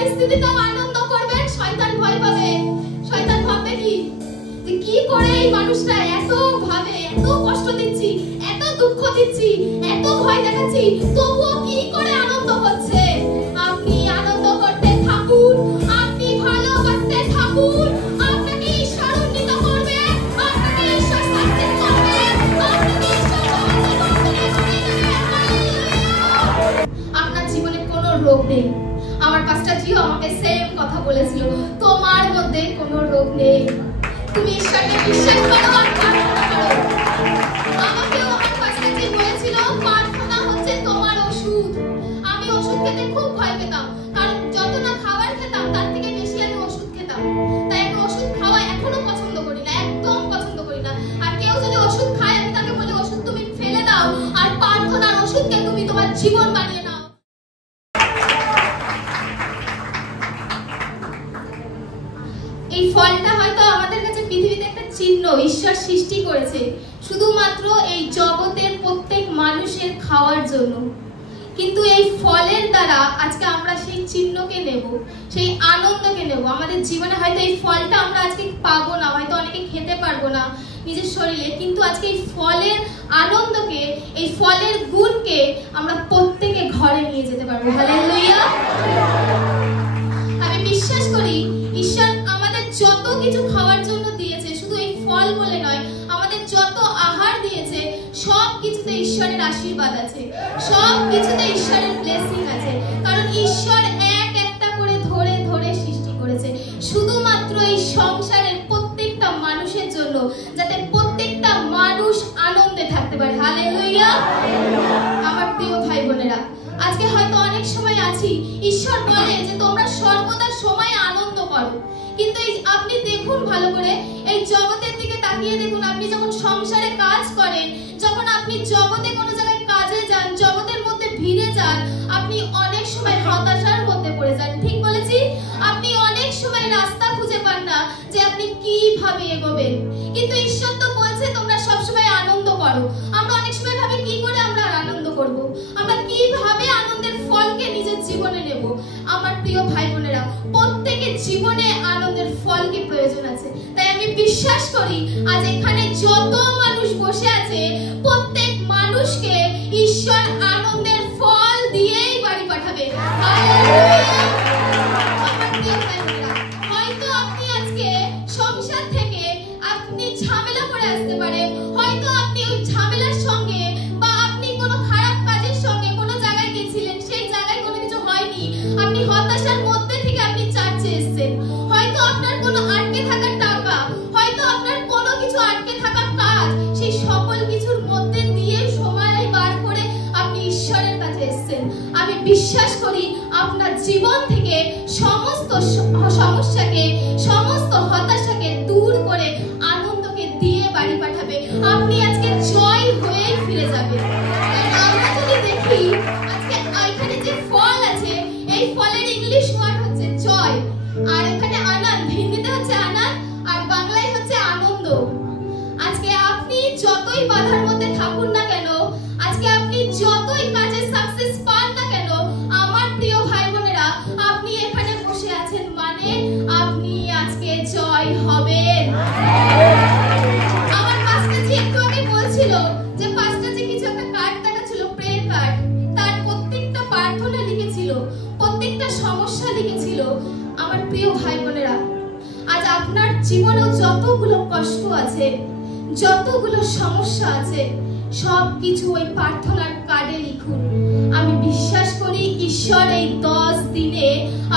পরিস্থিতিতেও আনন্দ করবেন, শয়তান ভয় পাবে। শয়তান ভাববে কি যে কি করে এই মানুষটা এত ভাবে, এত কষ্ট দিচ্ছি, এত দুঃখ দিচ্ছি, এত ভয় দেখাচ্ছি, তবুও কি করে আনন্দ হচ্ছে। আপনি আনন্দ করতে থাকুন, আপনি ভালোবাসতে থাকুন, আপনাকে ঈশ্বর উন্নীত করবে, আপনাকে ঈশ্বর শাস্তি করবে, আপনাকে ঈশ্বর আপনার জীবনে কোনো রোগ নেই। আমার পাস্টার জিও আমাকে সেম কথা বলেছিল, তোমার মধ্যে কোনো রোগ নেই, তুমি ঈশ্বরকে বিশ্বাস করো আর প্রার্থনা করো। আমাকেও আমার পাস্টার জি বলেছিল প্রার্থনা হচ্ছে তোমার ওষুধ। আমি ওষুধ খেতে খুব ভয় পেতাম, কারণ যত না খাবার খেতাম তার থেকে বেশি আমি ওষুধ খেতাম। তাই আমি ওষুধ খাওয়া এখনো পছন্দ করি না, একদম পছন্দ করি না। আর কেউ যদি ওষুধ খায় আমি তাকে বলি ওষুধ তুমি ফেলে দাও আর প্রার্থনার ওষুধকে তুমি তোমার জীবন বানিয়ে নাও। এই ফলটা হয়তো আমাদের কাছে পৃথিবীতে একটা চিহ্ন ঈশ্বর সৃষ্টি করেছে শুধুমাত্র এই জগতের প্রত্যেক মানুষের খাওয়ার জন্য, কিন্তু এই ফলের দ্বারা আজকে আমরা সেই চিহ্নকে নেব, সেই আনন্দকে নেব। আমাদের জীবনে হয়তো এই ফলটা আমরা আজকে পাবো না, হয়তো অনেকে খেতে পারবো না নিজের শরীরে, কিন্তু আজকে এই ফলের আনন্দকে, এই ফলের গুণকে আমরা প্রত্যেকে ঘরে নিয়ে যেতে পারবো। হালেলুয়া। আমি বিশ্বাস করি ঈশ্বর আমাদের যত কিছু খাওয়ার জন্য দিয়েছে, শুধু এই ফল বলে নয়, আমাদের যত আহার দিয়েছে সব কিছুতে ঈশ্বরের আশীর্বাদ আছে, সব কিছুতে ঈশ্বরের ব্লেসিং আছে। কারণ ঈশ্বর এক একটা করে ধরে ধরে সৃষ্টি করেছে শুধুমাত্র এই সংসারের প্রত্যেকটা মানুষের জন্য, যাতে প্রত্যেকটা মানুষ আনন্দে থাকতে পারে। হালেলুয়া। আমার প্রিয় ভাই বোনেরা, আজকে হয়তো অনেক সময় আছি, ঈশ্বর বলে যে তোমরা সর্বদা সময় আনন্দ করো, কিন্তু আপনি দেখুন ভালো করে, এই জগতের দিকে তাকিয়ে দেখুন। আপনি যখন সংসারে কাজ করেন, যখন আপনি জগতে কোনো জায়গায় কাজে যান, জগতের মধ্যে ভিড়ে যান, আপনি অনেক সময় হতাশার মধ্যে পড়ে যান। ঠিক বলেছি? আপনি অনেক সময় রাস্তা খুঁজে পান না যে আপনি কিভাবে এগোবেন, কিন্তু ঈশ্বর তো বলছে তোমরা সবসময় আনন্দ করো। আমরা অনেক সময় ভাবি কি করে আমরা আনন্দ করব, আমরা কিভাবে আনন্দের ফলকে নিজের জীবনে নেব। আমার প্রিয় ভাই বোনেরা, প্রত্যেকের জীবনে আনন্দের ফলকে প্রয়োজন আছে। তাই আমি বিশ্বাস করি আজ এখানে যত মানুষ বসে আছে প্রত্যেক মানুষকে ঈশ্বর আনন্দের ফল দিয়েই বাড়ি পাঠাবে। হালেলুয়া। আমার প্রিয় ভাই বোনেরা, হয়তো আপনি আজকে সংসার থেকে আপনি ঝামেলা করে আসতে পারেন, হয়তো আপনি ওই ঝামেলার সঙ্গে বা আপনি কোনো খারাপ কাজের সঙ্গে কোনো জায়গায় গেছিলেন, সেই জায়গায় কোনো কিছু হয়নি, আপনি হতাশার মধ্যে থেকে আপনি চার্চে এসেছেন। হয়তো আপনার কোনো আটকে থাকা টাকা, হয়তো আপনার কোনো কিছু আটকে থাকা কাজ, সেই সকল কিছুর মধ্যে দিয়ে সময় বার করে আপনি ঈশ্বরের কাছে এসেছেন। আমি বিশ্বাস করি আপনার জীবন থেকে সমস্ত সমস্যাকে, সমস্ত হতাশাকে দূর করে আনন্দকে দিয়ে বাড়ি পাঠাবে। আপনি আজকে জয় হয়ে ফিরে যাবেন। আমরা যদি দেখি আজকে এখানে যে ফল আছে, এই ফলের ইংলিশ ওয়ার্ড হচ্ছে জয়, আর এখানে আনন্দ, হিন্দিতে হচ্ছে আনন্দ আর বাংলায় হচ্ছে আনন্দ। আজকে আপনি যতই বাধার মধ্যে থাকুন না কেন, আজকে আপনি যতই কাজে সাকসেস পান না কেন, আমার প্রিয় ভাই বোনেরা, আপনি এখানে বসে আছেন মানে আপনি আজকে জয় হবেন। আমার পাস্টার জি একটু আগে বলছিল যে পাস্টার জি কিছু একটা কার্ড দেখাচ্ছিল, প্রেয়ার কার্ড, তার প্রত্যেকটা প্রার্থনা লিখেছিল, প্রত্যেকটা সমস্যা লিখেছিল। আমার প্রিয় ভাই বোনেরা, আজ আপনার জীবনেও যতগুলো কষ্ট আছে, যতগুলো সমস্যা আছে, সব কিছু ওই প্রার্থনার কার্ডে লিখুন। আমি বিশ্বাস করি ঈশ্বর এই 10 দিনে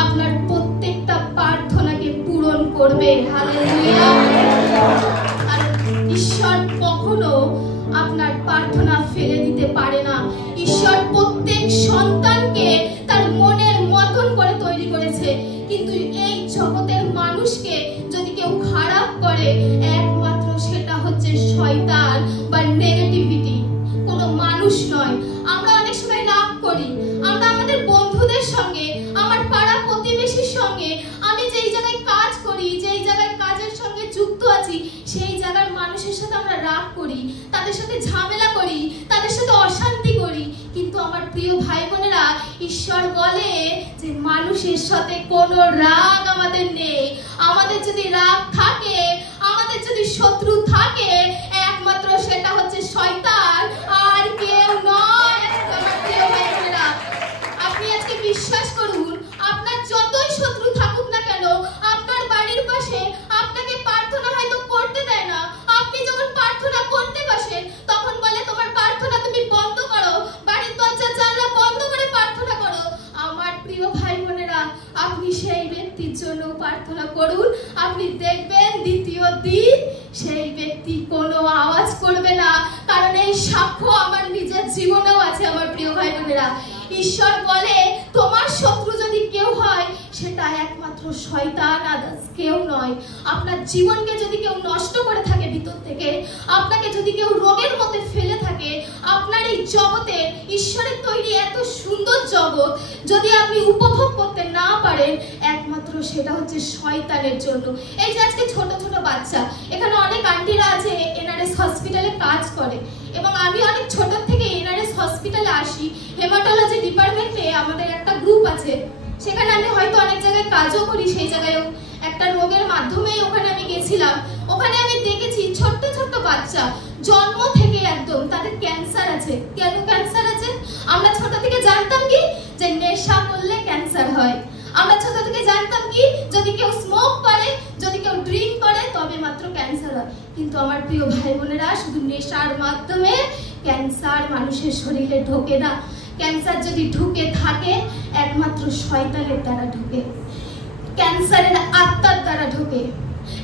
আপনার প্রত্যেকটা প্রার্থনাকে পূরণ করবে। হালেলুয়া। আর ঈশ্বর কখনো আপনার প্রার্থনা ফেলে দিতে পারে না। ঈশ্বর প্রত্যেক সন্তানকে তার মনের মতন করে তৈরি করেছে, কিন্তু এই জগতের মানুষকে যদি কেউ খারাপ করে, একমাত্র সেটা হচ্ছে শয়তান বা নেগেটিভিটি, কোনো মানুষ নয়। আমরা অনেক সময় রাগ করি, আমরা আমাদের বন্ধুদের সঙ্গে, আমার পাড়া প্রতিবেশীর সঙ্গে, আমি যেই জায়গায় কাজ করি, যেই জায়গায় কাজের সঙ্গে যুক্ত আছি, সেই জায়গার মানুষের সাথে আমরা রাগ করি, তাদের সাথে ঝামেলা করি, তাদের সাথে অশান্তি করি। কিন্তু আমার প্রিয় ভাই বোনেরা, ঈশ্বর বলে যে মানুষের সাথে কোনো রাগ আমাদের নেই। আমাদের যদি রাগ থাকে, আমাদের যদি শত্রু থাকে, একমাত্র সেটা হচ্ছে শয়তান, আর কেউ নয়। আমার প্রিয় ভাই বোনেরা, আপনি আজকে বিশ্বাস করুন, আপনার যতই শত্রু থাকুক না কেন, আপনার বাড়ির পাশে আপনাকে প্রার্থনা হয়তো করতে দেয় না। আপনি যখন প্রার্থনা করতে বসেন, তখন বলে তোমার প্রার্থনা তুমি বন্ধ করো, বাড়ির দরজা জানলা বন্ধ করে প্রার্থনা করো। আমার প্রিয় ভাই বোনেরা, আপনি সেই ব্যক্তির জন্য প্রার্থনা করুন, আপনি দেখবেন দ্বিতীয় দিন সেই ব্যক্তি কোনো আওয়াজ করবে না। কারণ এই সাক্ষ্য আমার নিজের জীবনেও আছে। আমার প্রিয় ভাই বোনেরা, ঈশ্বর বলে তোমার শত্রু যদি কেউ হয়, সেটা একমাত্র শয়তান, আদার্স কেউ নয়। আপনার জীবনকে যদি কেউ নষ্ট করে থাকে ভিতর থেকে, আপনাকে যদি কেউ রোগের মধ্যে ফেলে থাকে, আপনার এই জগতে ঈশ্বরের তৈরি এত সুন্দর জগৎ যদি আপনি উপভোগ করতে না পারেন, একমাত্র সেটা হচ্ছে শয়তানের জন্য। এই যে আজকে ছোট ছোট বাচ্চা, এখানে অনেক আন্টিরা আছে এনআরএস হসপিটালে কাজ করে, এবং আমি অনেক ছোট থেকে এনআরএস হসপিটালে আসি। হেমাটোলজি ডিপার্টমেন্টে আমাদের একটা গ্রুপ আছে, সেখানে আমি হয়তো অনেক জায়গায় কাজও করি। সেই জায়গায়ও একটা রোগের মাধ্যমেই ওখানে আমি গেছিলাম। ওখানে আমি দেখেছি ছোট্ট ছোট্ট বাচ্চা জন্ম থেকে একদম তাদের ক্যান্সার আছে। কেন ক্যান্সার আছে? আমরা ছোট থেকে জানতাম কি যে নেশা করলে ক্যান্সার হয়। আমরা ছোট থেকে জানতাম কি যদি কেউ স্মোক করে, যদি কেউ ড্রিঙ্ক করে, তবে মাত্র ক্যান্সার হয়। কিন্তু আমার প্রিয় ভাই বোনেরা, শুধু নেশার মাধ্যমে ক্যান্সার মানুষের শরীরে ঢোকে না। ক্যান্সার যদি ঢুকে থাকে, একমাত্র শয়তানের দ্বারা ঢোকে, ক্যান্সারের আত্মার দ্বারা ঢোকে।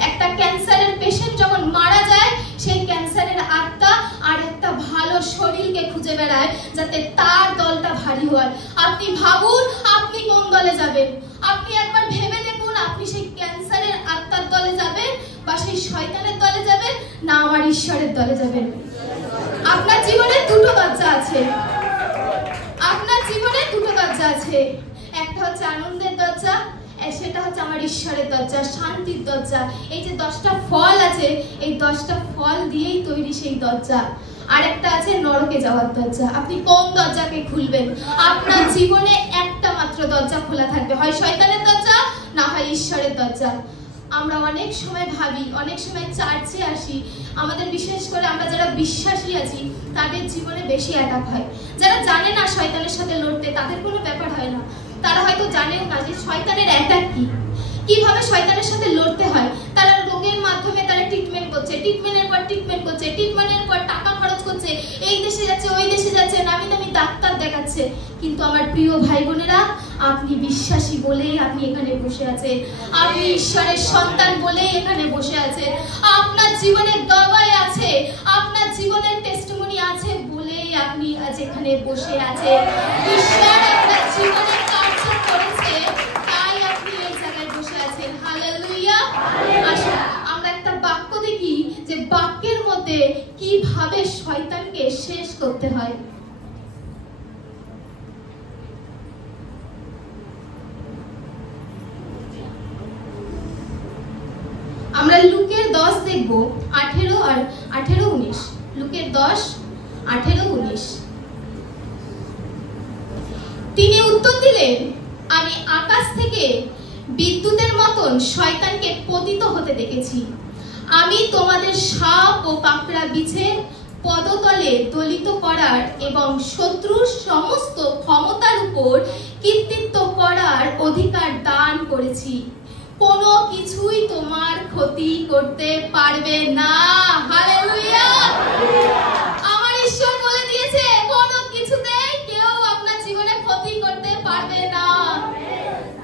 একটা ক্যান্সারের পেশেন্ট যখন মারা যায়, সেই ক্যান্সারের আত্মা আর একটা ভালো শরীরকে খুঁজে বেড়ায় যাতে তার দলটা ভারী হয়। আপনি ভাবুন আপনি কোন দলে যাবেন। আপনি একবার ভেবে দেখুন, আপনি সেই ক্যান্সারের আত্মার দলে যাবেন, বা সেই শয়তানের দলে যাবেন, না আমার ঈশ্বরের দলে যাবেন। আপনার জীবনে দুটো দরজা আছে। আপনার জীবনে দুটো দরজা আছে। একটা হচ্ছে আনন্দের দরজা, সেটা হচ্ছে আমার ঈশ্বরের দরজা, শান্তির দরজা। এই যে 10টা ফল আছে, এই 10টা ফল দিয়েই তৈরি সেই দরজা। আর একটা আছে নরকে যাওয়ার দরজা। আপনি কোন দরজাকে খুলবেন? আপনার জীবনে একটা মাত্র দরজা খোলা থাকবে, হয় শয়তানের দরজা, না হয় ঈশ্বরের দরজা। আমরা অনেক সময় ভাবি, অনেক সময় চার্চে আসি, আমাদের বিশেষ করে আমরা যারা বিশ্বাসী আছি তাদের জীবনে বেশি অ্যাটাক হয়। যারা জানে না শয়তানের সাথে লড়তে, তাদের কোনো ব্যাপার হয় না। তারা হয়তো জানেও না যে শয়তানের অ্যাটাক কি, কিভাবে শয়তানের সাথে লড়তে হয়। তারা রোগের মাধ্যমে তারা ট্রিটমেন্ট করছে, ট্রিটমেন্টের পর ট্রিটমেন্ট করছে, ট্রিটমেন্টের পর টাকা খরচ করছে, এই দেশে যাচ্ছে ওই দেশে যাচ্ছে, নামি দামি ডাক্তার দেখাচ্ছে। কিন্তু আমার প্রিয় ভাই বোনেরা, আপনি বিশ্বাসী বলেই আপনি এখানে বসে আছেন, আপনি ঈশ্বরের সন্তান বলেই এখানে বসে আছেন, আপনার জীবনে দবাই আছে, আপনার জীবনের টেস্টিমনি আছে বলেই আপনি আজ এখানে বসে আছেন। ঈশ্বর আপনার জীবনে কার্য করেছে, তাই আপনি এই জায়গায় বসে আছেন। হালেলুয়া। আসুন আমরা একটা বাক্য দেখি যে বাক্যের মধ্যে কিভাবে শয়তানকে শেষ করতে হয়। আমরা লুকের 10 দেখব, 18 আর 18-19। লুকের 10, 18-19। তিনি উত্তর দিলেন, আমি আকাশ থেকে বিদ্যুতের মতন শয়তানকে পতিত হতে দেখেছি। আমি তোমাদের সাপ ও কাঁকড়া বিছের পদতলে দলিত করার এবং শত্রুর সমস্ত ক্ষমতার উপর কর্তৃত্ব করার অধিকার দান করেছি। কোনো কিছুই তোমার ক্ষতি করতে পারবে না। হালেলুয়া। আমার ঈশ্বর বলে দিয়েছে, কোনো কিছুতেই কেউ আপনার জীবনে ক্ষতি করতে পারবে না।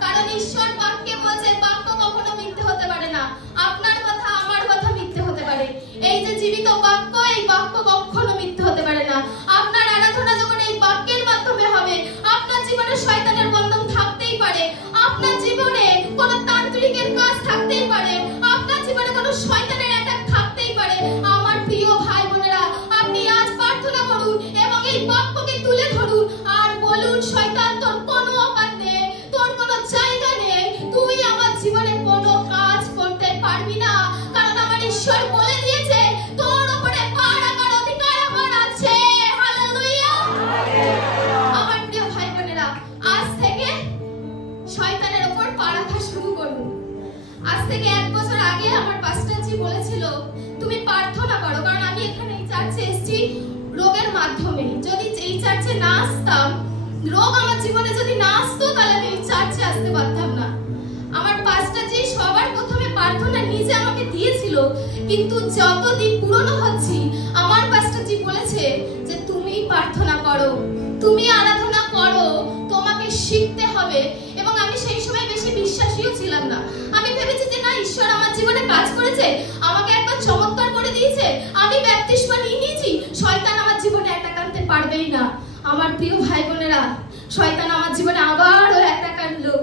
কারণ ঈশ্বর বাক্যে বলছে, বাক্য কখনো মিথ্যে হতে পারে না। আপনার কথা আমার কথা মিথ্যে হতে পারে, এই যে জীবিত বাক্য, এই বাক্য কখনো মিথ্যে হতে পারে না। আপনার আরাধনা যখন এই বাক্যের মাধ্যমে হবে, আপনার জীবনে শয়তানের বন্ধন থাকতেই পারে, আপনার জীবনে কোনো তান্ত্রিকের কাজ থাকতেই পারে, আপনার জীবনে কোনো শয়তানের অ্যাটাক থাকতেই পারে। আমার প্রিয় ভাই বোনেরা, আপনি মাধ্যমে। যদি এই চার্চে না আসতাম, রোগ আমার জীবনে যদি না আসতো, তাহলে আমি এই চার্চে আসতে পারতাম না। আমার পাস্টারজি সবার প্রথমে প্রার্থনা নিজে আমাকে দিয়েছিল, কিন্তু যতদিন পুরনো হচ্ছি আমার পাস্টারজি বলেছে যে তুমি প্রার্থনা করো, তুমি আরাধনা করো, তোমাকে শিখতে হবে। এবং আমি সেই সময় বেশি বিশ্বাসীও ছিলাম না। আমি ভেবেছি যে না, ঈশ্বর আমার জীবনে কাজ করেছে, আমাকে একবার চমৎকার করে দিয়েছে, আমি ব্যাপটিস্মা নিয়ে নিয়েছি, শয়তান আমার জীবনে অ্যাটাক আনতে পারবেই না। আমার প্রিয় ভাই বোনেরা, শয়তান আমার জীবনে আবারও অ্যাটাক আনলো।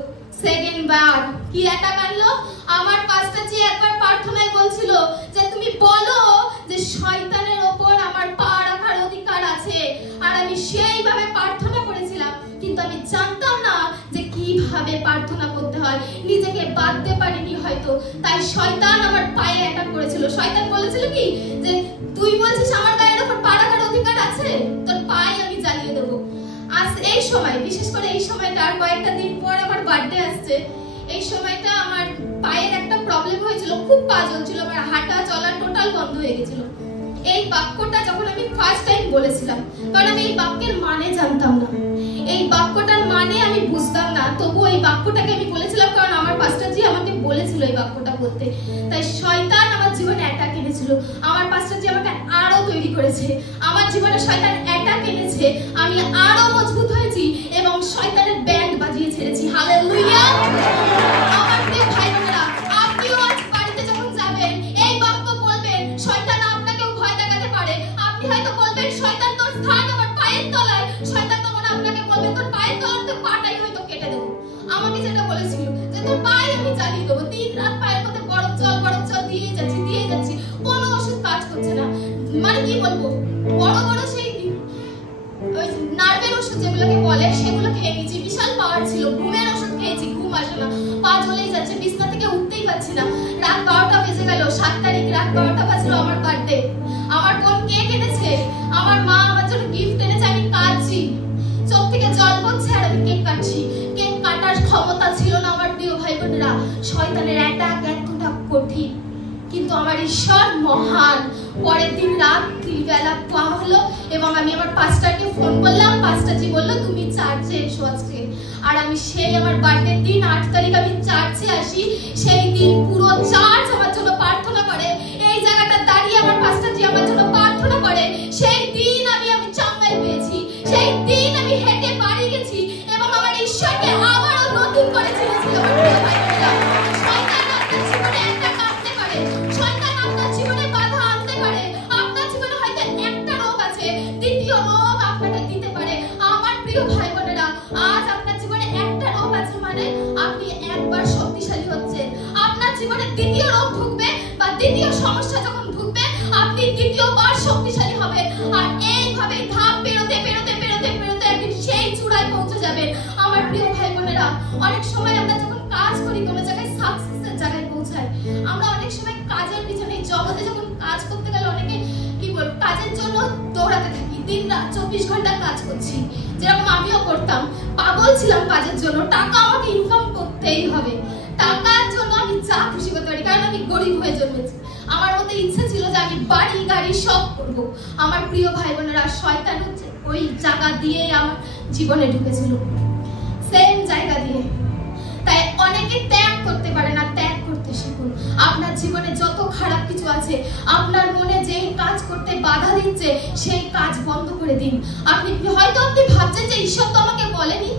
সেকেন্ড বার কি অ্যাটাক আনলো? আমার পাস্টারজি একবার প্রার্থনায় বলছিল যে তুমি বলো যে শয়তানের ওপর আমার পা রাখার অধিকার আছে। আর আমি সেইভাবে প্রার্থনা করেছিলাম, কিন্তু আমি জানতাম না যে কিভাবে প্রার্থনা করতে হয়, নিজেকে বাঁধতে পারিনি হয়তো, তাই শয়তান আমার পায়ে অ্যাটাক করেছিল। শয়তান বলেছিল কি যে তুই বলছিস আমার গায়ের ওপর পা রাখার অধিকার আছে, তোর পায়ে আমি জ্বালিয়ে দেবো। আজ এই সময়, বিশেষ করে এই সময়টা, আর কয়েকটা দিন পর আমার বার্থডে আসছে, এই সময়টা আমার পায়ের একটা প্রবলেম হয়েছিল, খুব পা জ্বলছিল, আমার হাঁটা চলা টোটাল বন্ধ হয়ে গেছিল। এই বাক্যটা যখন আমি ফার্স্ট টাইম বলেছিলাম, কারণ আমি এই বাক্যের মানে জানতাম না, এই বাক্যটার মানে আমি বুঝতাম না, তবু এই বাক্যটাকে আমি বলেছিলাম কারণ আমার পাস্টারজি আমাকে বলেছিল এই বাক্যটা বলতে। তাই শয়তান আমার জীবনে অ্যাটাক এনেছিল, আমার পাস্টারজি আমাকে আরো তৈরি করেছে, আমার জীবনে শয়তান অ্যাটাক এনেছে, আমি আরো মজবুত হয়েছি এবং শয়তানের ব্যান্ড বাজিয়ে ছেড়েছি। হালেলুয়া। আমার প্রিয় ভাই বোনেরা, আপনিও আজ বাড়িতে যখন যাবেন এই বাক্য বলবেন, শয়তান আপনাকেও ভয় দেখাতে পারে। আপনি হয়তো বলবেন শয়তান তোর স্থান আমার পায়ের তলায়, শয়তান তখন আপনাকে বলবে তোর পায়ের তলায় তোর পাটাই হয়তো কেটে দেবো। আমাকে যেটা বলেছিল যে তোর পায়ে আমি জ্বালিয়ে দেবো। দিন রাত পায়ের মধ্যে বরফ জল দিয়ে যাচ্ছি, কোনো ওষুধ কাজ করছে না। মানে কি বলবো, বড় বড় সেই ওই নার্ভের ওষুধ যেগুলোকে বলে সেগুলো খেয়ে নিয়েছি, বিশাল পাওয়ার ছিল, ঘুমের ওষুধ খেয়েছি, ঘুম আসে না, পা জ্বলেই যাচ্ছে, বিছনা থেকে উঠতেই পারছি না। রাত 12টা বেজে গেল, 7 তারিখ রাত 12টা বাজলো, আমার বার্থডে। আমার বোন কেক এনেছে, আমার মা আমার জন্য গিফট এনেছে, আমি কাটছি, চোখ থেকে জল পড়ছে আর আমি কেক কাটছি। কেক কাটার ক্ষমতা ছিল না আমার প্রিয় ভাই বোনেরা, শয়তানের অ্যাটাক এতটা কঠিন, কিন্তু আমার ঈশ্বর মহান। পরের দিন রাত্রিবেলা পাওয়া হলো এবং আমি আমার পাস্টারকে ফোন করলাম, পাস্টারজি বললো তুমি চার্চে এসো আজকে। আর আমি সেই আমার বার্থডে দিন 8 তারিখ আমি চার্চে আসি, সেই দিন পুরো চার্চ আমার জন্য প্রার্থনা করে, এই জায়গাটা দাঁড়িয়ে আমার পাস্টারজি আমার জন্য প্রার্থনা করে। সেই দিন আমি চাঙ্গাই পেয়েছি, সেই দিন আমি হেঁটে বাড়ি গেছি এবং আমার ঈশ্বরকে আবারও নতুন করে চিনেছি। আমার প্রিয় ভাই বোনেরা, শয়তান আপনার জীবনে অ্যাটাক আনতে পারে, শয়তান আপনার জীবনে বাধা আনতে পারে, আপনার জীবনে হয়তো একটা রোগ আছে, দ্বিতীয় রোগ আপনাকে দিতে পারে। আমার প্রিয় ভাই বোনেরা, আজ আপনার জীবনে একটা রোগ আছে মানে আপনি একবার শক্তিশালী হচ্ছেন। আপনার জীবনে দ্বিতীয় রোগ ঢুকবে বা দ্বিতীয় সমস্যা যখন ঢুকবে, আপনি দ্বিতীয়বার শক্তিশালী হবেন। আর এইভাবে ধাপ পেরোতে পেরোতে পেরোতে পেরোতে একদিন সেই চূড়ায় পৌঁছে যাবেন। আমার প্রিয় ভাই বোনেরা, অনেক সময় আমরা যখন কাজ করি, কোনো জায়গায় সাকসেসের জায়গায় পৌঁছাই, আমরা অনেক সময় কাজের পিছনে, জগতে যখন কাজ করতে গেলে অনেকে কি বলবো, কাজের জন্য দৌড়াতে থাকি, দিন রাত 24 ঘন্টা কাজ করছি, যেরকম আমিও করতাম, পাগল ছিলাম কাজের জন্য। টাকা আমাকে ইনকাম করতেই হবে, টাকার জন্য আমি যা খুশি করতে পারি, কারণ আমি গরিব হয়ে জন্মেছি। আমার মধ্যে ইচ্ছা ছিল যে আমি বাড়ি গাড়ি সব করব। আমার প্রিয় ভাই বোনেরা, শয়তান হচ্ছে ওই জায়গা দিয়ে আমার জীবনে ঢুকেছিল, সেম জায়গা দিয়ে। তাই অনেকে ত্যাগ করতে পারে না, ত্যাগ করতে শিখুন। আপনার জীবনে যত খারাপ কিছু আছে, আপনার মনে যেই কাজ করতে বাধা দিচ্ছে, সেই কাজ বন্ধ করে দিন। আপনি ভাবছেন যে ঈশ্বর তো আমাকে বলেনি,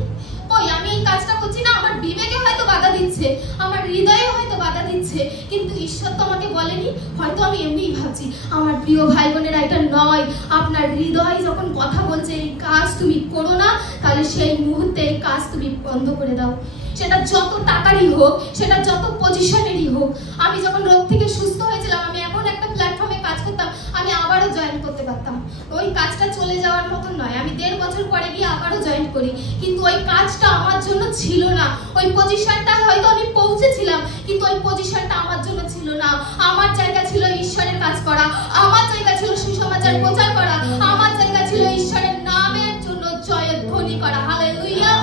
কই আমি এই কাজটা করছি না, আমার বিবেকে হয়তো বাধা দিচ্ছে, আমার হৃদয়ে হয়তো বাধা দিচ্ছে, কিন্তু ঈশ্বর তো আমাকে বলেনি, হয়তো আমি এমনিই ভাবছি। আমার প্রিয় ভাই বোনেরা, এটা নয়। আপনার হৃদয় যখন কথা বলছে এই কাজ তুমি করো না, তাহলে সেই মুহূর্তে এই কাজ তুমি বন্ধ করে দাও। সেটা যত টাকারই হোক, সেটা যত পজিশনেরই হোক। আমি যখন রোগ থেকে সুস্থ হয়েছিলাম, আমি এমন একটা প্ল্যাটফর্মে কাজ করতাম, আমি আবারও জয়েন করতে পারতাম। ওই কাজটা চলে যাওয়ার মতো নয়, আমি 1.5 বছর পরে গিয়ে আবারও জয়েন করি, কিন্তু ওই কাজটা আমার জন্য ছিল না। ওই পজিশনটা হয়তো আমি পৌঁছেছিলাম, কিন্তু ওই পজিশনটা আমার জন্য ছিল না। আমার জায়গা ছিল ঈশ্বরের কাজ করা, আমার জায়গা ছিল সুসমাচার প্রচার করা, আমার জায়গা ছিল ঈশ্বরের নামের জন্য জয়ধ্বনি করা। হালেলুয়া।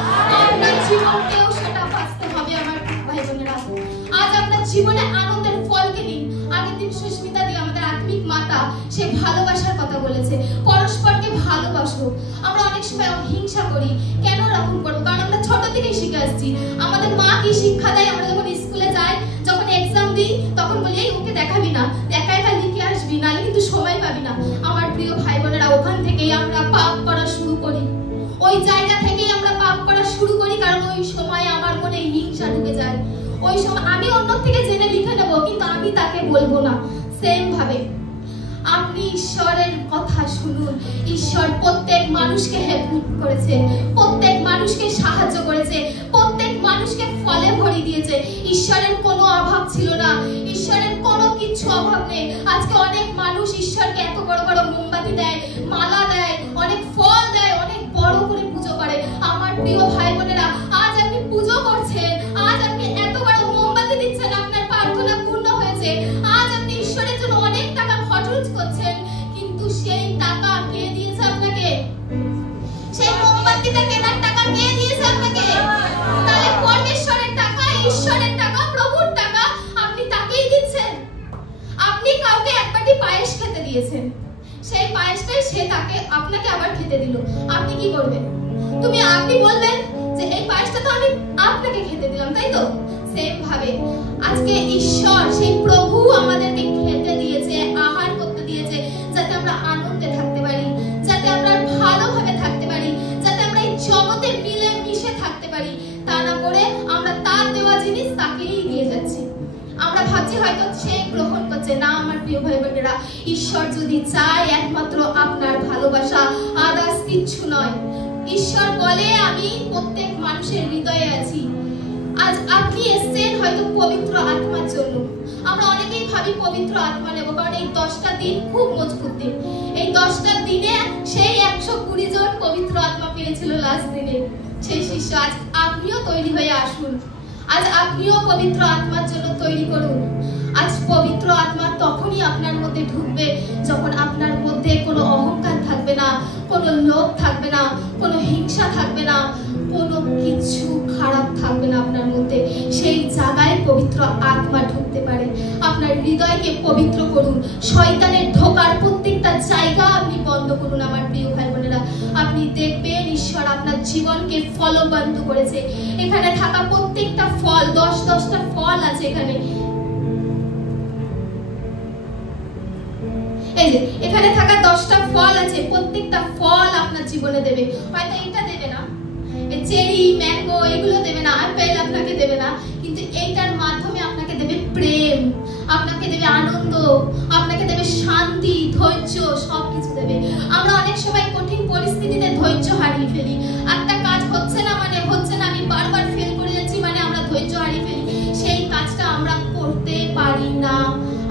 আপনার জীবনকেও সেটা বাঁচতে হবে আমার ভাই বোনেরা। আজ আপনার জীবনে আনন্দের ফলকে দিন। আগের দিন সুস্মিতা দি, আমাদের আত্মিক মাতা, সে ভালোবাসার কথা বলেছে, পরস্পরকে ভালো সময় হিংসা করি। কেন এরকম করবো? কারণ আমরা ছোট থেকেই শিখে আসছি। আমাদের মা কি শিক্ষা দেয়? আমরা যখন স্কুলে যাই, যখন এক্সাম দিই, তখন বলি এই ওকে দেখাবি না, একা একা লিখে আসবি, নাহলে কিন্তু সময় পাবি না। আমার প্রিয় ভাই বোনেরা, ওখান থেকেই আমরা পাপ করা শুরু করি। ওই জায়গা থেকেই আমরা পাপ করা শুরু করি, কারণ ওই সময় আমার মনে হিংসা ঢুকে যায়। ওই সময় আমি অন্য থেকে জেনে লিখে নেবো, কিন্তু আমি তাকে বলবো না। সেম ভাবে আপনি ঈশ্বরের কথা শুনুন। ঈশ্বর প্রত্যেক মানুষকে হেল্প করেছে, প্রত্যেক মানুষকে সাহায্য করেছে, প্রত্যেক মানুষকে ফলে ভরিয়ে দিয়েছে। ঈশ্বরের কোনো অভাব ছিল না, ঈশ্বরের কোনো কিছু অভাব নেই। আজকে অনেক মানুষ ঈশ্বরকে এত বড় বড় মোমবাতি দেয়, মালা দেয়, অনেক ফল দেয়, অনেক বড় করে পুজো করে। আমার প্রিয় ভাই বোনেরা, আজ আপনি পুজো করছেন, আজ আপনি এত বড় মোমবাতি দিচ্ছেন, আপনার প্রার্থনা পূর্ণ হয়েছে, আজ আপনি ঈশ্বরের জন্য অনেক টাকা খরচ করছেন, কিন্তু সেই টাকা কে দিয়েছে আপনাকে? সেই মোমবাতিটা কেনার টাকা কে দিয়েছে আপনাকে? তাহলে পরমেশ্বরের টাকা, ঈশ্বরের টাকা, প্রভুর টাকা আপনি তাকেই দিচ্ছেন। আপনি কাউকে এক বাটি পায়েস খেতে দিয়েছেন, সেই পায়েসটাই সে তাকে আপনাকে আবার খেতে দিল, আপনি কি করবেন? আপনি বলবেন যে এই পায়েসটা তো আমি আপনাকে খেতে দিলাম, তাই তো? সেম ভাবে আজকে ঈশ্বর, সেই প্রভু আমাদেরকে খেতে দিয়েছে, আহার করতে দিয়েছে, যাতে আমরা আনন্দে থাকতে পারি, যাতে আমরা ভালোভাবে থাকতে পারি, যাতে আমরা এই জগতে মিলে মিশে থাকতে পারি। তা না করে আমরা তার দেওয়া জিনিস তাকেই দিয়ে যাচ্ছি। আমরা ভাবছি হয়তো সে গ্রহণ করছে না। আমার প্রিয় ভাই বোনেরা, ঈশ্বর যদি চায় একমাত্র আপনার ভালোবাসা, আদার্স কিচ্ছু নয়। ঈশ্বর বলে আমি প্রত্যেক মানুষের হৃদয়ে আছি। আজ আপনি এসেছেন হয়তো পবিত্র আত্মার জন্য। আমরা অনেকেই ভাবি পবিত্র আত্মা নেব, কারণ এই 10টা দিন খুব মজবুত দিন। এই 10টা দিনে সেই 120 জন পবিত্র আত্মা পেয়েছিল লাস্ট দিনে সেই শিষ্য। আজ আপনিও তৈরি হয়ে আসুন, আজ আপনিও পবিত্র আত্মার জন্য তৈরি করুন। আজ পবিত্র আত্মা তখনই আপনার মধ্যে ঢুকবে যখন আপনার মধ্যে কোনো অহংকার থাকবে না, কোনো লোভ থাকবে না, কোনো হিংসা থাকবে না, কোনো কিছু খারাপ থাকবে না আপনার মধ্যে। সেই জায়গায় পবিত্র আত্মা ঢুকতে পারে। আপনার হৃদয়কে পবিত্র করুন, শয়তানের ঢোকার প্রত্যেকটা জায়গা আপনি বন্ধ করুন। আমার প্রিয় ভাই বোনেরা, আপনি দেখবেন ঈশ্বর আপনার জীবনকে ফলবন্ত করেছে। এখানে থাকা প্রত্যেকটা ফল, 10টা ফল আছে এখানে। এই যে এখানে থাকা 10টা ফল আছে, প্রত্যেকটা ফল আপনার জীবনে দেবে। হয়তো এটা দেবে না, চেরি, ম্যাঙ্গো এগুলো দেবে না, আপেল আপনাকে দেবে না, কিন্তু এইটার মাধ্যমে আপনাকে দেবে প্রেম, আপনাকে দেবে আনন্দ, আপনাকে দেবে শান্তি, ধৈর্য, সবকিছু দেবে। আমরা অনেক সময় কঠিন পরিস্থিতিতে ধৈর্য হারিয়ে ফেলি। একটা কাজ হচ্ছে না মানে হচ্ছে না, আমি বারবার ফেল করে যাচ্ছি মানে আমরা ধৈর্য হারিয়ে ফেলি, সেই কাজটা আমরা করতে পারি না।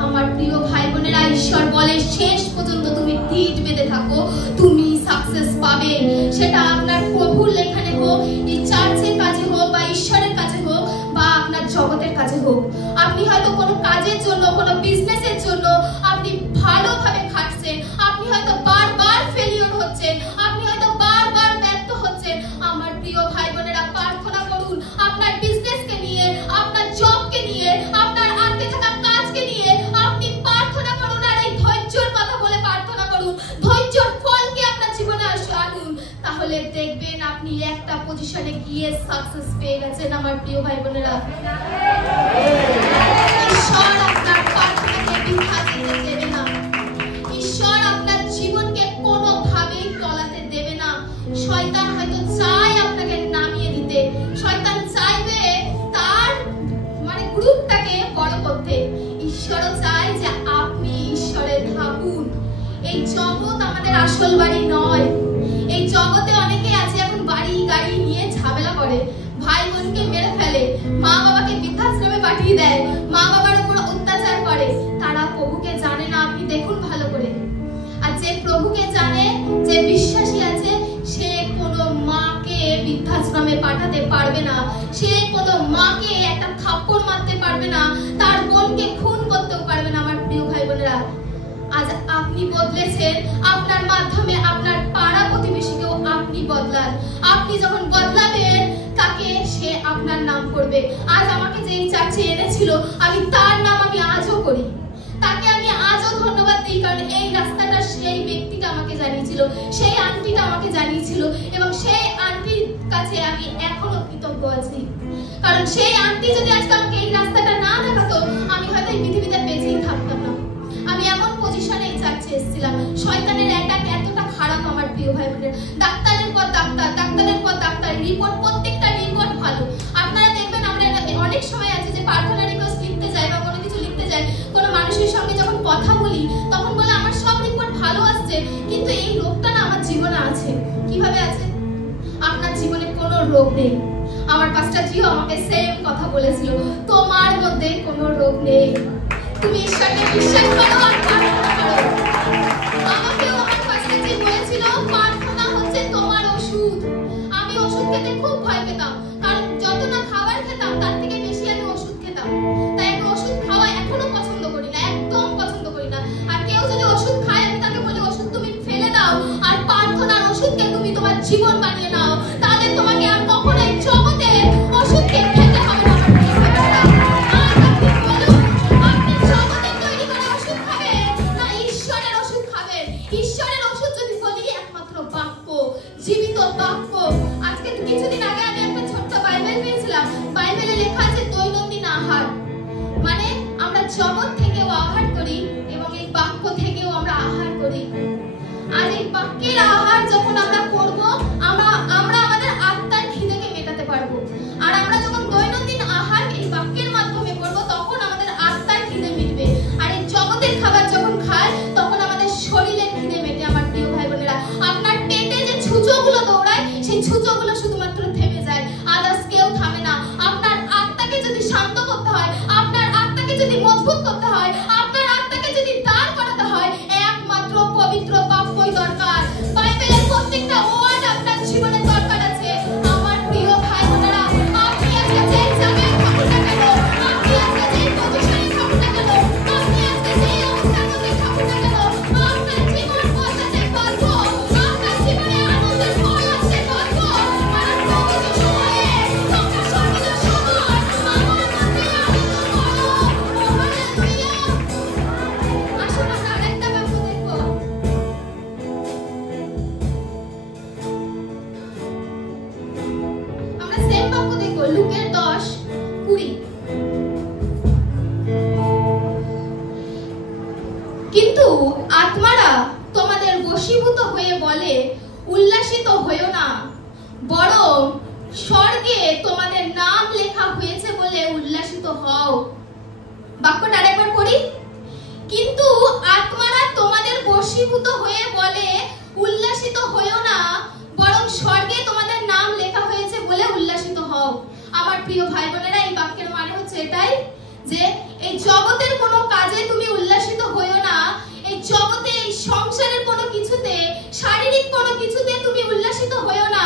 আমার প্রিয় ভাই বোনেরা, ঈশ্বর বলে শেষ পর্যন্ত তুমি তীর বেঁধে থাকো, তুমি সাকসেস পাবে। সেটা আপনার প্রভুর লেখানে হোক, এই চার্চের কাজে হোক, বা ঈশ্বরের কাজে হোক, বা আপনার জগতের কাজে হোক। আপনি হয়তো কোনো কাজের জন্য, কোনো বিজনেসের জন্য আপনি ভালোভাবে খাটছেন, আপনি হয়তো বারবার ফেলিওর হচ্ছেন, আপনি হয়তো বারবার ব্যর্থ হচ্ছেন। আমার প্রিয় ভাই বোনেরা, প্রার্থনা করুন আপনার বিজনেসকে নিয়ে, আপনার জবকে নিয়ে, আপনার আটকে থাকা কাজকে নিয়ে আপনি প্রার্থনা করুন। আর এই ধৈর্যের কথা বলে প্রার্থনা করুন, ধৈর্যের ফলকে আপনার জীবনে আনুন। তাহলে দেখবেন আপনি একটা পজিশনে গিয়ে সাকসেস পেয়ে গেছেন। আমার প্রিয় ভাই বোনেরা, ঈশ্বর আপনার প্রার্থনাকে বৃথা যেতে দেবে না। ঈশ্বর আপনার জীবনকে কোনোভাবেই তলাতে দেবে না। শয়তান হয়তো চায় আপনাকে নামিয়ে দিতে, শয়তান চাইবে তার গ্রুপটাকে বড় করতে। ঈশ্বরও চায় যে আপনি ঈশ্বরে থাকুন। এই জগৎ আমাদের আসল বাড়ি নয়। এই জগতে অনেকে আছে এখন বাড়ি গাড়ি নিয়ে ঝামেলা করে, ভাই বোনকে মেরে ফেলে, মা বাবাকে বৃদ্ধাশ্রমে পাঠিয়ে দেয়, মা বাবার উপর অত্যাচার করে। তারা প্রভুকে জানে না। আপনি দেখুন ভালো করে। আর যে প্রভুকে জানে, যে বিশ্বাসী আছে, সে কোনো মাকে বৃদ্ধাশ্রমে পাঠাতে পারবে না, সে কোনো মাকে একটা থাপ্পড় মারতে পারবে না, তার বোনকে খুন করতেও পারবে না। আমার প্রিয় ভাই বোনেরা, আজ আপনি বদলেছেন, আপনার মাধ্যমে আপনার পাড়া প্রতিবেশীকেও আপনি বদলান। আপনি যখন বদলাবেন তাকে, সে আপনার নাম করবে। আজ আমাকে যে চার্চে এনেছিল, আমি তার নাম আমি আজও করি, তাকে আমি আজও ধন্যবাদ দিই। কারণ এই রাস্তাটা সেই ব্যক্তিটা আমাকে জানিয়েছিল, সেই আন্টিটা আমাকে জানিয়েছিল, এবং সেই আন্টির কাছে আমি এখনো কৃতজ্ঞ আছি। কারণ সেই আন্টি যদি আজকে আমাকে এই রাস্তাটা না দেখাতো, আমি হয়তো এই পৃথিবীতে বেঁচেই থাকতাম না। আমি এমন পজিশনে এই চার্চে এসেছিলাম। শয়তানের অ্যাটাক এতটা খারাপ আমার প্রিয় ভাই বোনেরা, ডাক্তারের পর ডাক্তার, ডাক্তারের পর ডাক্তার, রিপোর্ট, প্রত্যেকটা রিপোর্ট ভালো। আপনারা দেখবেন আমরা অনেক সময় আছে যে প্রার্থনা রিকোয়েস্ট লিখতে যাই বা কোনো কিছু লিখতে যাই, কোনো মানুষের সঙ্গে যখন কথা বলি তখন বলে আমার সব রিপোর্ট ভালো আসছে, কিন্তু এই রোগটা না আমার জীবনে আছে। কিভাবে আছে? আপনার জীবনে কোনো রোগ নেই। আমার পাস্টার জিও আমাকে সেম কথা বলেছিল, তোমার মধ্যে কোনো রোগ নেই, তুমি ঈশ্বরকে বিশ্বাস করো আর প্রার্থনা করো। আমাকেও আমার পাস্টার জি বলেছিল প্রার্থনা হচ্ছে তোমার ওষুধ। আমি ওষুধ খেতে খুব ভয় পেতাম, কারণ যত না খাবার খেতাম তার থেকে বেশি আমি ওষুধ খেতাম। তাই আমি ওষুধ খাওয়া এখনো পছন্দ করি না, একদম পছন্দ করি না। আর কেউ যদি ওষুধ খায় আমি তাকে বলি ওষুধ তুমি ফেলে দাও আর প্রার্থনার ওষুধকে তুমি তোমার জীবন বানিয়ে নাও, তাহলে তোমাকে আর কখনোই জগতে ওষুধকে খেতে হবে না। আপনি জগতে তৈরি করা ওষুধ খাবেন না ঈশ্বরের ওষুধ খাবেন? ঈশ্বরের ওষুধ যদি বলি একমাত্র বাক্য, জীবিত বাক্য। আজকে কিছুদিন আগে আমি একটা ছোট্ট বাইবেল পেয়েছিলাম, বাইবেলে লেখা আছে দৈনন্দিন আহার। মানে আমরা জগৎ থেকেও আহার করি এবং এই বাক্য থেকেও আমরা আহার করি। আর এই বাক্যের আহার যখন আমরা করব, আমরা আমাদের আত্মার খিদেকে মেটাতে পারবো। আর আমরা যখন দৈনন্দিন আহার এই বাক্যের মাধ্যমে করব, তখন আমাদের আত্মার খিদে মিটবে। আর এই জগতের খাবার যখন খায় তখন আমাদের শরীরের খিদে মেটে। আমার প্রিয় ভাই বোনেরা, আপনার পেটে যে ছুঁচোগুলো দৌড়ায় সেই ছুঁচোগুলো শুধুমাত্র থেমে যায়, আদার্স কেউ থামে না। আপনার আত্মাকে যদি শান্ত করতে হয়, আপনার আত্মাকে যদি মজবুত করতে হয়, আপনার আত্মাকে যদি দাঁড় করাতে হয়, একমাত্র পবিত্র বাক্যই দরকার। বাইবেলের প্রত্যেকটা ওয়ার্ড আপনার জীবনে দরকার আছে। আমার প্রিয় ভাই বোনেরা, আপনি আজকে যেই জায়গায় থাকুন না কেন, আপনি আজকে যেই পজিশনে থাকুন না কেন, আপনি আজকে যেই অবস্থার মধ্যে থাকুন না কেন, আপনার জীবন বদলাতে গল্প, আপনার জীবনে আনন্দের ফল আসতে গল্প। আর প্রতিটি সময়ে তোমরা সর্বদা সমান আমার মধ্যে আনন্দ করো। হালেলুয়া। আসুন আমরা আরেকটা বাক্য দেখবো। আমরা সেম বাক্য দেখবো, লুকের 10:20। কিন্তু আত্মারা তোমাদের বশীভূত হয়ে বলে উল্লাসিত হইও না, বরং স্বর্গে তোমাদের নাম লেখা হয়েছে বলে উল্লাসিত হও। বাক্যটা আরেকবার পড়ি। কিন্তু আত্মারা তোমাদের বশীভূত হয়ে বলে উল্লাসিত হইও না, বরং স্বর্গে তোমাদের নাম লেখা হয়েছে বলে উল্লাসিত হও। আমার প্রিয় ভাই বোনেরা, এই বাক্যের মানে হচ্ছে এটাই যে এই জগতের কোনো কাজে তুমি উল্লাসিত হইও না, এই জগতে এই সংসারের কোনো কিছুতে, শারীরিক কোনো কিছুতে তুমি উল্লাসিত হইও না,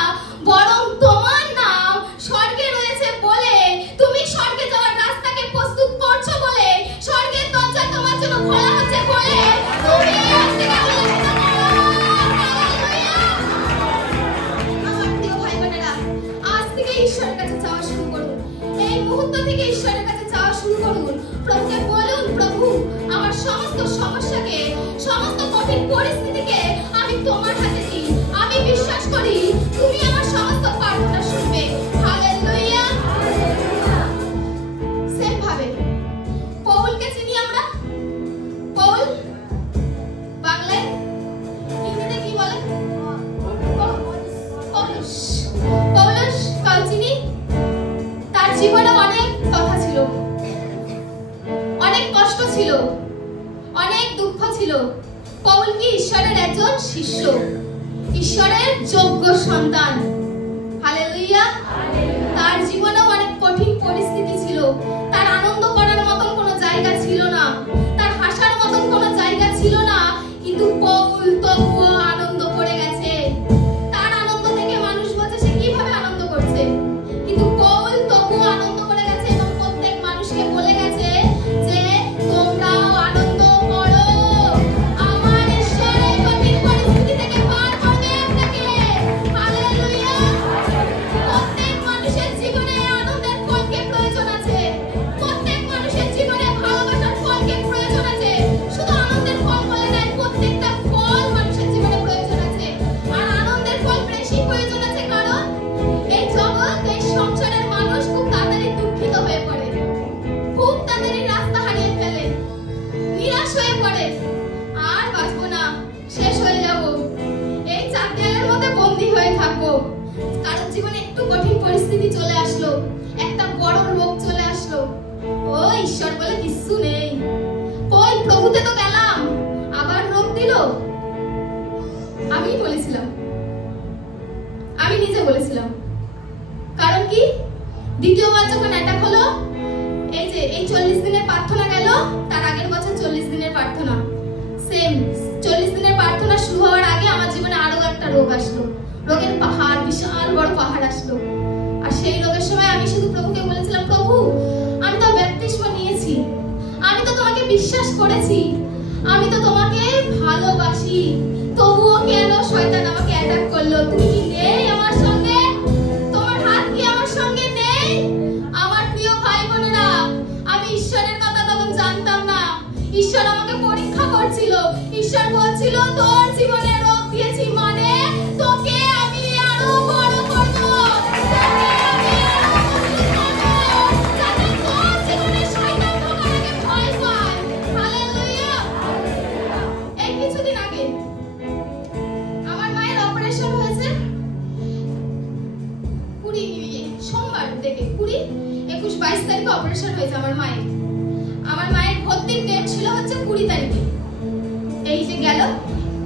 বরং তোমার নাম স্বর্গে রয়েছে বলে, তুমি স্বর্গে যাওয়ার রাস্তাকে প্রস্তুত করছো বলে, স্বর্গের দরজা তোমার জন্য খোলা হচ্ছে বলে তুমি আজ থেকে উল্লাসিত করো। হালেলুয়া। আমার প্রিয় ভাই বোনেরা, আজ থেকে ঈশ্বরের কাছে চাওয়া শুরু করুন। এই মুহূর্ত থেকে ঈশ্বরের কাছে চাওয়া শুরু করুন। প্রভুকে বলুন, প্রভু আমার সমস্ত সমস্যাকে, সমস্ত কঠিন পরিস্থিতিকে আমি তোমার হাতে দিই। আমি বিশ্বাস করি তুমি আমার সমস্ত প্রার্থনা শুনবে। হালেলুয়া। সেম ভাবে পৌলকে চিনি আমরা। পৌল বাংলায়, হিন্দিতে কি বলে? পৌলুস। পৌলুস চিনি। তার জীবনে অনেক কথা ছিল, অনেক কষ্ট ছিল, অনেক দুঃখ ছিল। পৌল কি ঈশ্বরের একজন শিষ্য, ঈশ্বরের যোগ্য সন্তান। হালেলুয়া। তার জীবনেও অনেক কঠিন পরিস্থিতি ছিল। তার আনন্দ করার মতন কোনো জায়গা ছিল না, তার হাসার মতন কোনো জায়গা ছিল না, কিন্তু পৌল তবুও আনন্দ করে গেছে। তার আনন্দ থেকে মানুষ বলছে সে কিভাবে আনন্দ করছে, কিন্তু পৌল তবুও আনন্দ করে গেছে এবং প্রত্যেক মানুষকে বলে গেছে যে তোমরাও আনন্দ করো, আমার ঈশ্বর এই কঠিন পরিস্থিতি থেকে পার করবে আপনাকে। হালেলুয়া। প্রত্যেক মানুষের জীবনে আনন্দের ফলকে প্রয়োজন আছে। পরিস্থিতি চলে আসলো, একটা বড় রোগ চলে আসলো। ও ঈশ্বর বলে কিছু নেই, কই প্রভুতে তো গেলাম, আবার রোগ দিল। আমি বলেছিলাম, আমি নিজে বলেছিলাম। কারণ কি, দ্বিতীয়বার যখন অ্যাটাক হলো, এই যে এই 40 দিনের প্রার্থনা গেল, তার আগের বছর 40 দিনের প্রার্থনা, সেম 40 দিনের প্রার্থনা শুরু হওয়ার আগে আমার জীবনে আরো একটা রোগ আসলো। রোগের পাহাড়, বিশাল বড় পাহাড় আসলো। আর সেই রোগের সময় আমি শুধু প্রভুকে বলেছিলাম, প্রভু আমি তো ব্যাপটিস্ম নিয়েছি, আমি তো তোমাকে বিশ্বাস করেছি, আমি তো তোমাকে ভালোবাসি, তবুও কেন শয়তান আমাকে অ্যাটাক করলো? তুমি কি নেই আমার সঙ্গে? তোমার হাত কি আমার সঙ্গে নেই? আমার প্রিয় ভাই বোনেরা, আমি ঈশ্বরের কথা তখন জানতাম না। ঈশ্বর আমাকে পরীক্ষা করছিল। ঈশ্বর বলছিল, তোর জীবনে রোগ দিয়েছি মানে তোকে আমি আরো বড় করব, তোকে আমি আরো মজবুত করব, যাতে তোর জীবনে শয়তান ঢোকার আগে ভয় পায়। হালেলুয়া। এই কিছুদিন আগে আমার মায়ের অপারেশন হয়েছে, 20 সোমবার থেকে 20, 21, 22 তারিখে অপারেশন হয়েছে আমার মায়ের। আমার মায়ের ভর্তির ডেট ছিল হচ্ছে 20 তারিখে। এই যে গেল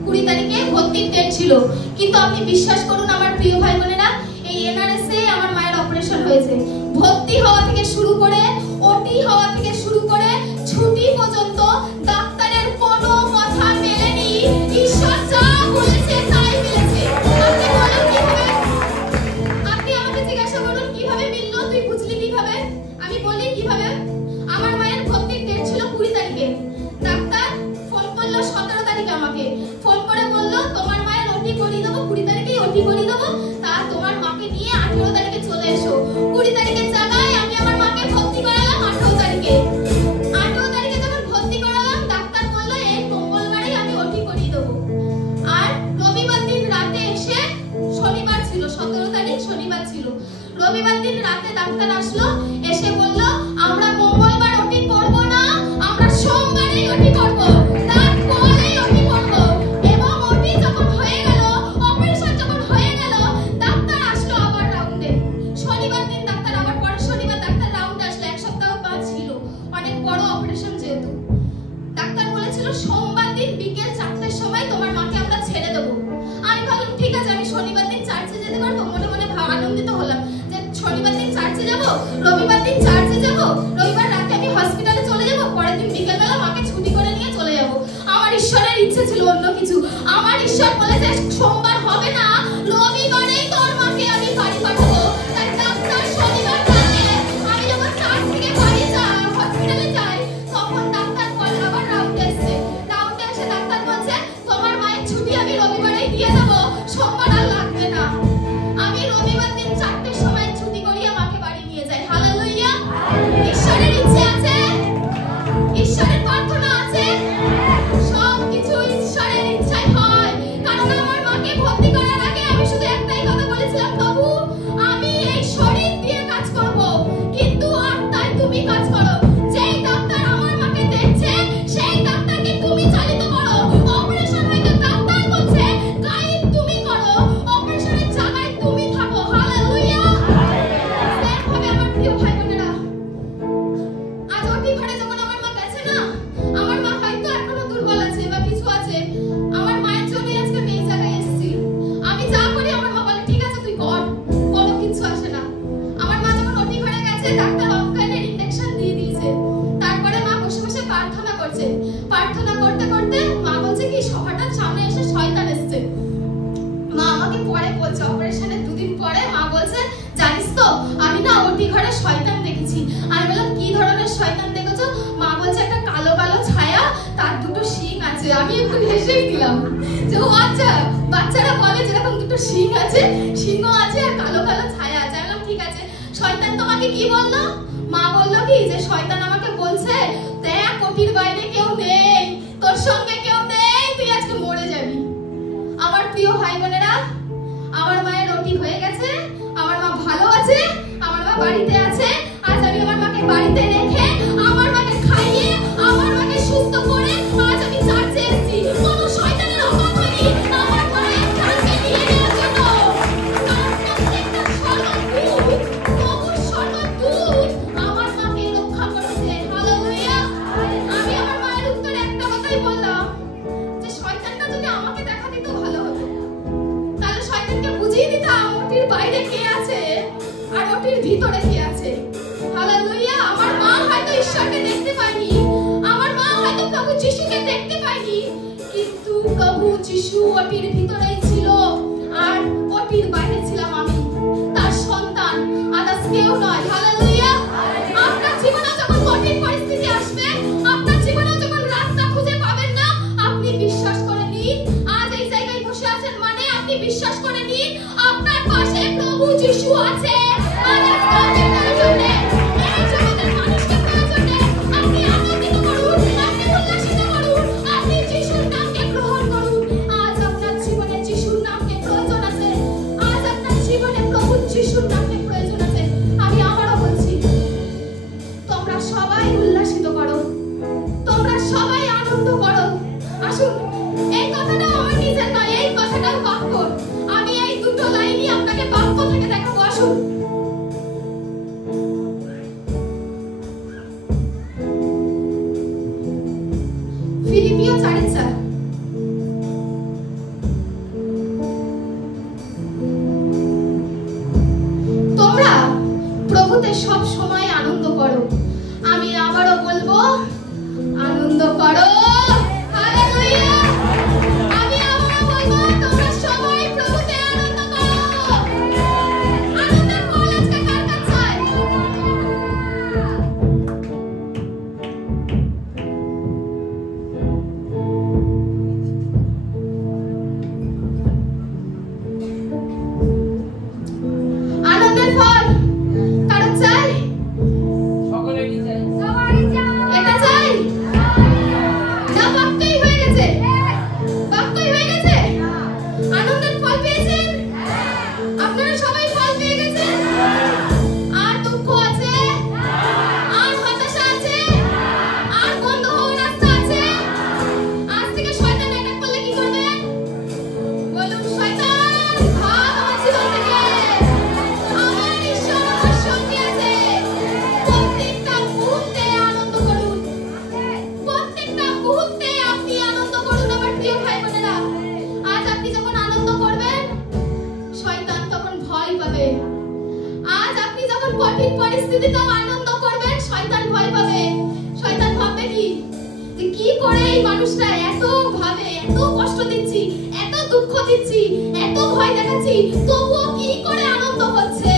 20 তারিখে ভর্তির ডেট ছিল, কিন্তু আপনি বিশ্বাস করুন আমার প্রিয় ভাই বোনেরা, এই এনআরএস এ আমার মায়ের অপারেশন হয়েছে। ভর্তি হওয়া থেকে শুরু করে, ওটি হওয়া থেকে শুরু করে, ছুটি পর্যন্ত ডাক্তারের কোনো কথা মেলেনি। ঈশ্বর যা বলেছে তাই মিলেছে। আপনি বলুন কিভাবে? আপনি আমাকে জিজ্ঞাসা করুন কিভাবে মিললো, তুই বুঝলি কিভাবে? আমি বলি কিভাবে। আমার মায়ের ভর্তির ডেট ছিল 20 তারিখে। ডাক্তার ফোন করলো 17 তারিখে আমাকে। ফোন করে বললো, তোমার মায়ের ওটি করিয়ে দেবো, 20 তারিখেই ওটি করিয়ে দেবো, তা তোমার মাকে নিয়ে 18 তারিখে চলে এসো। 20 তারিখের জায়গায় আমি আমার মাকে ভর্তি করালাম 18 তারিখে। 18 তারিখে যখন ভর্তি করালাম, ডাক্তার বললো এই মঙ্গলবারেই আমি ওটি করিয়ে দেবো। আর রবিবার দিন রাতে এসে, শনিবার ছিল 17 তারিখ, শনিবার ছিল, রবিবার দিন রাতে ডাক্তার আসলো, এসে বললো আমরা মঙ্গলবার ওটি করব না, আমরা সোমবারেই ওটি করব, তারপরেই ওটি করব। এবং ওটি যখন হয়ে গেল, অপারেশন যখন হয়ে গেল, ডাক্তার আসলো আবার রাউন্ডে। শনিবার দিন ডাক্তার আবার, পরের শনিবার ডাক্তার রাউন্ডে আসলো, এক সপ্তাহ বাদ ছিল, অনেক বড় অপারেশন যেহেতু। ডাক্তার বলেছিল সোমবার দিন বিকেল 4টার সময় তোমার মাকে আমরা ছেড়ে দেবো। আমি ভাবলাম ঠিক আছে, আমি শনিবার দিন চার্চে যেতে পারবো। মনে মনে আনন্দিত হলাম যে শনিবার দিন চার্চে যাব, রবিবার দিন চার্চে যাব, রবিবার রাতে আমি হসপিটালে চলে যাব, পরের দিন বিকেলবেলা মাকে ছুটি করে নিয়ে চলে যাব। আমার ঈশ্বরের ইচ্ছে ছিল অন্য কিছু। আমার ঈশ্বর বলেছে সোমবার হবে না, রবিবারেই তোর মাকে আমি বাড়ি পাঠাবো। তাই ডাক্তার শনিবার রাতে আমি যখন চার্চ থেকে বাড়ি যাই, হসপিটালে যাই, তখন ডাক্তার বলে আবার রাউন্ডে এসে ডাক্তার বলছে তোমার মায়ের ছুটি আমি রবিবারেই দিয়ে দেবো, সোমবার আর লাগবে না। আমি রবিবার দিন 4টের সময় ছুটি করিয়ে মাকে বাড়ি নিয়ে যাই। হালেলুয়া। ঈশ্বরের ইচ্ছে আছে, ঈশ্বরের প্রার্থনা আছে, সবকিছু ঈশ্বরের ইচ্ছায় হয়। কারণ আমার মাকে ভর্তি করার আগে আমি শুধু একটাই কথা বলেছিলাম, প্রভু আমি এই শরীর দিয়ে কাজ করব, কিন্তু আত্মায় তুমি কাজ করো। যেই ডাক্তার আমার মাকে দেখছে সেই ডাক্তারকে তুমি চালিত করো। অপারেশন হইতে ডাক্তার করছে, গাইড তুমি করো, অপারেশনের জায়গায় তুমি থাকো। হালেলুয়া। সেমভাবে আমার প্রিয় ভাই বোনেরা, আজ ওটি ঘরে যখন আমার মা গেছে না, আমার মা হয়তো এখনো দুর্বল আছে বা কিছু আছে, আমার মায়ের জন্য আজকে আমি এই জায়গায় এসেছি। আমি যা করি আমার মা বলে ঠিক আছে তুই কর, কোনো কিছু আসে না। আমার মা যখন ওটি ঘরে গেছে, ডাক্তার অজ্ঞানের ইনজেকশন দিয়ে দিয়েছে। তারপরে মা বসে বসে প্রার্থনা করছে। প্রার্থনা করতে করতে মা বলছে কি হঠাৎ সামনে এসে শয়তান এসেছে। মা আমাকে পরে বলছে, অপারেশনের 2 দিন পরে মা বলছে জানিস তো আমি না ওটি ঘরে শয়তান দেখেছি। আমি বললাম কি ধরনের শয়তান দেখেছো? মা বলছে একটা কালো কালো ছায়া, তার 2টো শিং আছে। আমি একটু হেসেই দিলাম যে ও আচ্ছা, বাচ্চারা বলে যেরকম 2টো শিং আছে, সিংহ আছে আর কালো কালো ছায়া আছে। আমি বললাম ঠিক আছে। শয়তান তোমাকে কি বললো? মা বললো কি যে শয়তান আমাকে বলছে দেখ ওটির বাইরে কেউ নেই, তোর সঙ্গে কেউ নেই, তুই আজকে মরে যাবি। আমার প্রিয় ভাই বোনেরা, আমার মায়ের ওটি হয়ে গেছে, আমার মা ভালো আছে, আমার মা বাড়িতে আছে। আজ আমি আমার মাকে বাড়িতে রেখে, আমার মাকে খাইয়ে, আমার মাকে সুস্থ করে আজ আমি চার্চে এসেছি। কোনো শয়তানের অভাব হয়নি আমার মায়ের চার্চে নিয়ে যাওয়ার জন্য। কারণ প্রত্যেকটা স্বর্ণপুর দিদিটা ওটির বাইরে কে আছে আর ওটির ভিতরে কে আছে? হালেলুয়া। আমার মা হয়তো ঈশ্বরকে দেখতে পায়নি, আমার মা হয়তো প্রভু যিশুকে দেখতে পায়নি, কিন্তু প্রভু যিশু ওটির ভিতরেই ছিল আর ওটির বাইরে ছিলাম আমি, তার সন্তান, আদার্স কেউ নয়। হালেলুয়া। আপনার জীবনে যখন কঠিন পরিস্থিতি আসবে, আপনার জীবনে যখন রাস্তা খুঁজে পাবেন না, আপনি বিশ্বাস করে নিন, আজ এই জায়গায় বসে আছেন মানে আপনি বিশ্বাস করে নিন আপনার পাশে প্রভু যিশু আছে। আদার্স কাউকে প্রয়োজন নেই, এই জগতের মানুষকে প্রয়োজন নেই। আপনি আনন্দিত করুন, আপনি উল্লাসিত করুন, আপনি যিশুর নামকে গ্রহণ করুন। আজ আপনার জীবনে যিশুর নামকে প্রয়োজন আছে, আজ আপনার জীবনে প্রভু যিশুর নামকে প্রয়োজন আছে। আমি আবারও বলছি, তোমরা সবাই উল্লাসিত করো, তোমরা সবাই আনন্দ করো। আসুন, এই কথাটা আমার নিজের নয়, এই কথাটাও বাক্য। আমি এই দুটো লাইনই আপনাকে বাক্য থেকে দেখাবো। আসুন, ফিলিপিও 4:4। তোমরা প্রভুতে সব সময় আনন্দ করো। আমি আবারও বলবো, আনন্দ করো। হালেলুয়া। আমি আবারও বলবো, তোমরা সবাই প্রভুতে আনন্দ করো। আনন্দের ফল আজকে কার কাছে? আনন্দের ফল কারো চাই? সকলেরই চাই। এটা চাই না? বাক্যই হয়ে গেছে, বাক্যই হয়ে গেছে। আনন্দের ফল পেয়েছেন? আপনারা সবাই ফল পেয়ে গেছেন? আর দুঃখ আছে? আর হতাশা আছে? আর বন্ধ হওয়ার রাস্তা আছে? আজ থেকে শয়তান অ্যাটাক করলে কি করবেন? বলুন, শয়তান ভাগ আমার জীবন থেকে। আমার ঈশ্বর আমার সঙ্গে আছে। প্রত্যেকটা মুহূর্তে আনন্দ করুন, প্রত্যেকটা মুহূর্তে আপনি আনন্দ করুন আমার প্রিয় ভাই বোনেরা। আজ আপনি যখন আনন্দ করবেন, শয়তান তখন ভয় পাবে। আজ আপনি যখন কঠিন পরিস্থিতিতেও আনন্দ করবেন, শয়তান ভয় পাবে। শয়তান ভাববে কি, যে কি করে এই মানুষটা এত ভাবে, এত কষ্ট দিচ্ছি, এত দুঃখ দিচ্ছি, এত ভয় দেখাচ্ছি, তবুও কি করে আনন্দ হচ্ছে।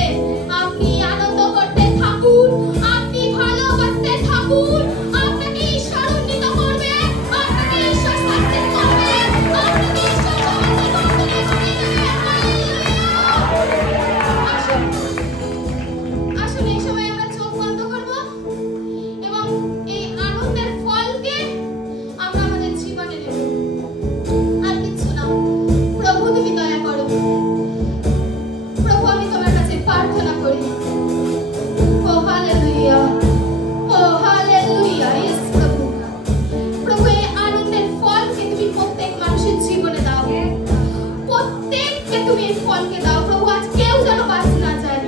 আপনি আনন্দ করতে থাকুন, আপনি ভালোবাসতে থাকুন, আপনাকে ঈশ্বর উন্নীত করবে, আপনাকে ঈশ্বর সাকসেস করবে, আপনাকে ঈশ্বর সাহায্য করবে। আসুন, আসুন, এই সময় আমরা চোখ বন্ধ করব এবং এই আনন্দের ফলকে আমরা আমাদের জীবনে নেব। আর কিছু না। প্রভু, তুমি দয়া করো। প্রভু, আমি তোমার কাছে প্রার্থনা করি। ও হালেলুয়া, ও হালেলুয়া। ইয়েস প্রভু। প্রভু, এই আনন্দের ফলকে তুমি প্রত্যেক মানুষের জীবনে দাও, প্রত্যেককে তুমি এই ফলকে দাও। প্রভু, আজ কেউ যেন বাদ না যায়।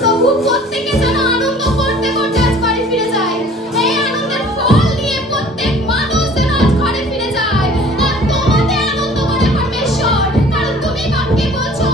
প্রভু, প্রত্যেকে যেন আনন্দ করতে করতে আজ বাড়ি ফিরে যায়। এই আনন্দের ফল নিয়ে প্রত্যেক মানুষ যেন আজ ঘরে ফিরে যায়। আর তোমাতে আনন্দ করে পরমেশ্বর, কারণ তুমি বাক্যে বলছো